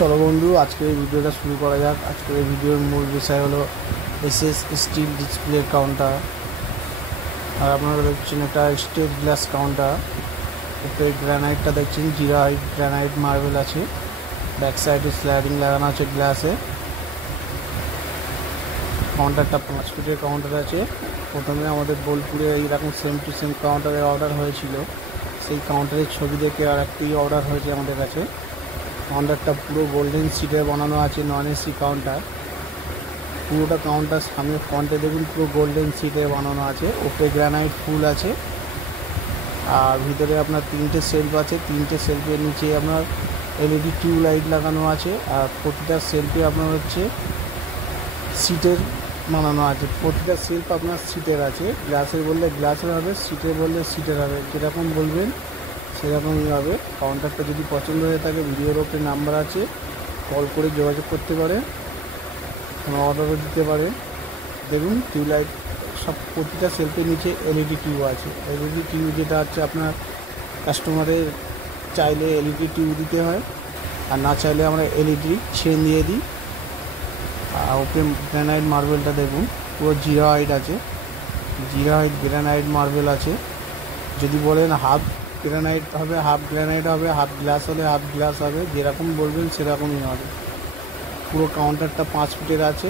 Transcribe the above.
চলো বন্ধু, আজকের এই ভিডিওটা শুরু করা যাক। আজকের এই ভিডিওর মূল বিষয় হলো এসএস স্টিল ডিসপ্লে কাউন্টার। আর আপনারা দেখছেন একটা স্টেট গ্লাস কাউন্টার। উপরে গ্রানাইটটা দেখছেন, জিরাইট গ্রানাইট মার্বেল আছে। ব্যাক সাইডে স্লাইডিং লাগানো আছে গ্লাসে। কাউন্টারটা 5 ফিটের কাউন্টার আছে। প্রথমে আমাদের বোলপুরে এইরকম সেম টু সেম কাউন্টারের অর্ডার হয়েছিল, সেই কাউন্টারের ছবি দেখে আর একটি অর্ডার হয়েছে আমাদের কাছে। কাউন্টারটা পুরো গোল্ডেন সিটে বানানো আছে, নন এসি কাউন্টার। পুরোটা কাউন্টার সামনে ফ্রন্টে দেখুন পুরো গোল্ডেন সিটে বানানো আছে। উপরে গ্রানাইট ফুল আছে। আর ভিতরে আপনার 3টে সেলফ আছে। 3টে সেলফের নিচে আপনার এলইডি টিউব লাইট লাগানো আছে। আর প্রতিটা সেলফে আপনার হচ্ছে সিটের বানানো আছে। প্রতিটা সেলফ আপনার সিটের আছে। গ্লাসের বললে গ্লাসের হবে, সিটের বললে সিটের হবে। যেরকম বলবেন সেরকমই হবে। কাউন্টারটা যদি পছন্দ হয়ে থাকে, ভিডিওর ওপরে নাম্বার আছে, কল করে যোগাযোগ করতে পারে, অর্ডারও দিতে পারে। দেখুন টিউবলাইট সব, প্রতিটা সেলফের নিচে এলইডি টিউব আছে। এলইডি টিউব যেটা হচ্ছে আপনার কাস্টমারের চাইলে এলইডি টিউব দিতে হয়, আর না চাইলে আমরা এলইডি চেন দিয়ে দিই। আর ওপরে গ্রানাইট মার্বেলটা দেখুন পুরো জিরা হাইট আছে। জিরা হাইট গ্রানাইট মার্বেল আছে। যদি বলেন হাফ গ্রানাইট হবে, হাফ গ্রানাইট হবে, হাফ গ্লাস হলে হাফ গ্লাস হবে। যেরকম বলবেন সেরকমই হবে। পুরো কাউন্টারটা 5 ফিটের আছে।